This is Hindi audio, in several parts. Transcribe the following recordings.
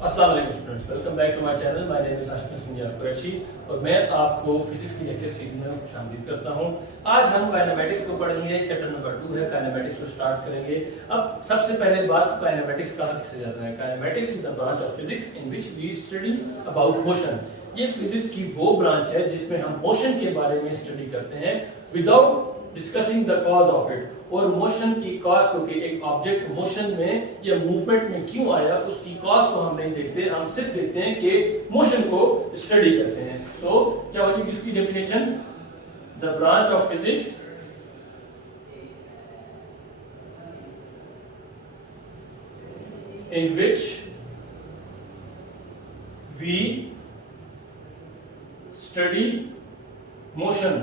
अस्सलाम वालेकुम students, welcome back to my channel. My name is Ashif Suniya Qureshi और मैं आपको फिजिक्स की लेक्चर सीरीज में शामिल करता हूं। आज हम काइनेमेटिक्स को पढ़ेंगे। चैप्टर नंबर 2 है, काइनेमेटिक्स को स्टार्ट करेंगे। अब सबसे पहले बात, काइनेमेटिक्स कहां किसे जाता है? Kinematics is the branch of physics in which we study about motion. ये फिजिक्स की वो ब्रांच है जिसमें हम मोशन के बारे में स्टडी करते हैं without discussing the cause of it. और मोशन की कॉज को कि एक ऑब्जेक्ट मोशन में या मूवमेंट में क्यों आया, उसकी कॉज को हम नहीं देखते, हम सिर्फ देखते हैं कि मोशन को स्टडी करते हैं। तो क्या होगी इसकी definition? The branch of physics in which we study motion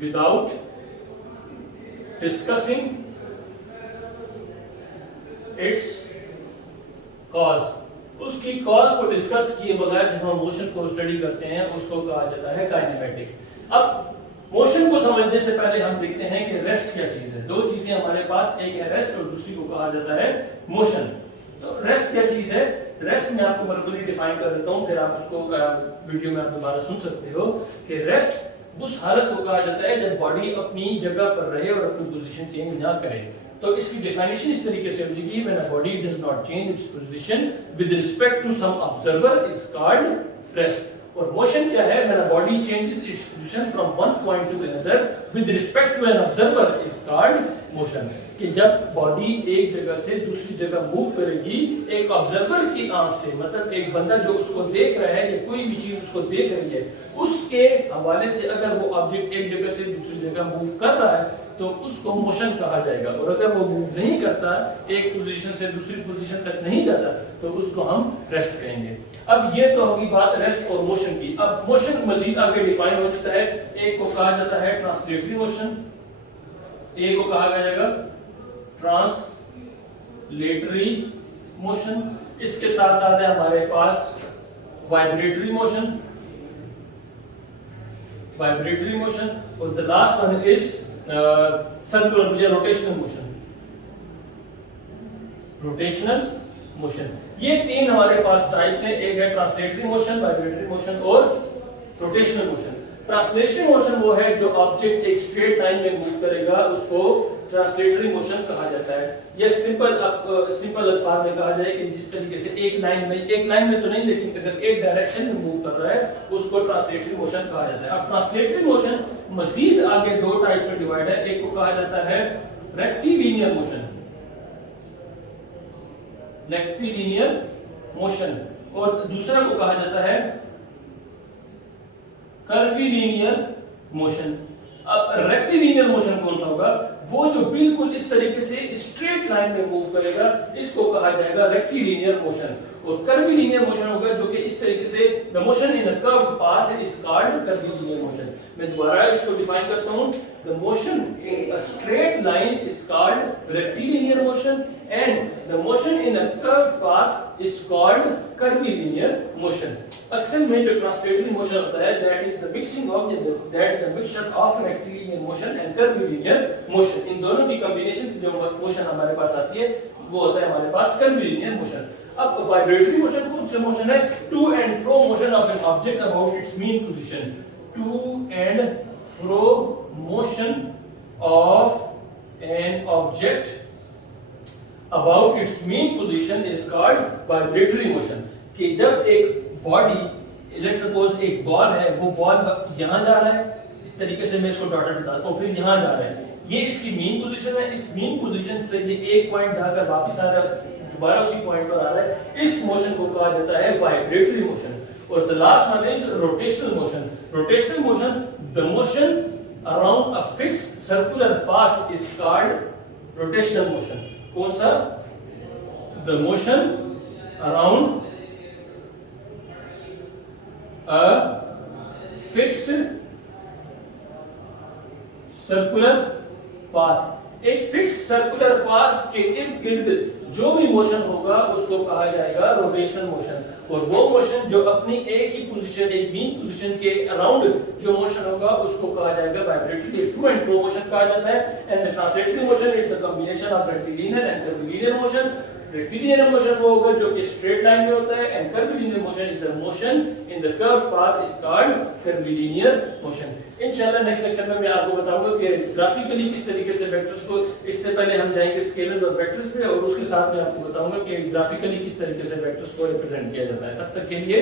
without discussing its cause। उसकी कॉज को डिस्कस किए बगैर जब हम मोशन को स्टडी करते हैं उसको कहा जाता है काइनेमेटिक्स। अब मोशन को समझने से पहले हम देखते हैं कि रेस्ट क्या चीज है। दो चीजें हमारे पास, एक है रेस्ट और दूसरी को कहा जाता है मोशन। तो रेस्ट क्या चीज है? रेस्ट में आपको वर्बली डिफाइन कर देता हूं, फिर आप उसको वीडियो में आप दोबारा सुन सकते हो कि रेस्ट उस हालत को कहा जाता है जब बॉडी अपनी जगह पर रहे और अपनी पोजीशन चेंज ना करे। तो इसकी डेफिनेशन इस तरीके से हो जाएगी, when a body does not change its position with respect to some observer is called rest. और मोशन क्या है? When a body changes its position from one point to another with respect to an observer is called motion. कि जब बॉडी एक जगह से दूसरी जगह मूव करेगी एक ऑब्जर्वर की आंख से, मतलब एक बंदा जो उसको देख रहा है या कोई भी चीज उसको देख रही है, उसके हवाले से अगर वो ऑब्जेक्ट एक जगह से दूसरी जगह मूव कर रहा है तो उसको मोशन कहा जाएगा। और अगर वो मूव नहीं करता, एक पोजीशन से दूसरी पोजीशन तक नहीं जाता, तो उसको हम रेस्ट कहेंगे। अब ये तो होगी बात रेस्ट और मोशन की। अब मोशन मजीद आगे डिफाइन हो जाता है। एक को कहा जाता है ट्रांसलेटरी मोशन, एक को कहा जाएगा ट्रांसलेटरी मोशन। इसके साथ साथ है हमारे पास वाइब्रेटरी मोशन, वाइब्रेटरी मोशन, और the last one is circular या रोटेशनल मोशन, रोटेशनल मोशन। ये तीन हमारे पास टाइप्स हैं। एक है ट्रांसलेटरी मोशन, वाइब्रेटरी मोशन और रोटेशनल मोशन। ट्रांसलेटरी मोशन वो है जो ऑब्जेक्ट एक स्ट्रेट लाइन में मूव करेगा, उसको ट्रांसलेटरी मोशन कहा जाता है। ये सिंपल अल्फाज में कहा जाए कि जिस तरीके से एक लाइन में तो नहीं, लेकिन अगर एक डायरेक्शन में मूव कर रहा है उसको ट्रांसलेटरी मोशन कहा जाता है। अब ट्रांसलेटरी मोशन मजीद आगे दो टाइप में डिवाइड है। एक को कहा जाता है रेक्टिलिनियर मोशन, रेक्टिलिनियर मोशन, और दूसरा को कहा जाता है कर्वीलिनियर मोशन। अब रेक्टिलिनियर मोशन कौन सा होगा? वो जो बिल्कुल इस तरीके से स्ट्रेट लाइन में मूव करेगा, इसको कहा जाएगा रेक्टिलिनियर मोशन। और कर्वीलिनियर मोशन होगा जो कि इस तरीके से the motion in a curved path is called curvilinear motion. मैं दोबारा इसको डिफाइन करता हूं। The motion in a straight line is called rectilinear motion and the motion in a curved path is called curvilinear motion. अक्सर में जो ट्रांसलेटरी मोशन होता है that is the mixing of that is a mixture of rectilinear motion and curvilinear motion. इन दोनों की कॉम्बिनेशन से जो मोशन हमारे पास आती है वो होता है हमारे पास कर्वीलिनियर मोशन। अब वाइब्रेटरी मोशन कौन सा मोशन है? To and fro motion of an object about its mean position. To and fro motion of an object about its mean position is called vibratory motion। कि जब एक बॉडी, लेट्स सपोज एक बॉल है, वो बॉल यहां जा रहा है, इस तरीके से मैं इसको डॉटेड बताता हूं, फिर यहां जा रहा है, ये इसकी मीन पोजीशन है। इस मीन पोजीशन से ये एक पॉइंट जाकर वापस आ रहा है, दोबारा उसी पॉइंट पर आ रहा है, इस मोशन को कहा जाता है वाइब्रेटरी मोशन। और the last one is rotational motion. Rotational motion, the motion around a fixed circular path is called rotational motion. कौन सा? The motion around a fixed circular path. एक फिक्स्ड सर्कुलर पाथ के इर्द गिर्द जो भी मोशन होगा उसको कहा जाएगा रोटेशनल मोशन। और वो मोशन जो अपनी एक ही पोजीशन, एक मीन पोजीशन के अराउंड जो मोशन होगा उसको कहा जाएगा vibratory. To and fro motion कहा जाता है। And the translatory motion is the combination of rectilinear and curvilinear motion. Rectilinear motion वो होगा जो कि स्ट्रेट लाइन में होता है, and curvilinear motion is the motion in the curve path is called curvilinear motion. इंशाल्लाह नेक्स्ट लेक्चर में मैं आपको बताऊंगा कि ग्राफिकली किस तरीके से वेक्टर्स को, इससे पहले हम जाएंगे स्केलर्स और वेक्टर्स पे, और उसके साथ में आपको बताऊंगा कि ग्राफिकली किस तरीके से वेक्टर्स को रिप्रेजेंट किया जाता है। तब तक के लिए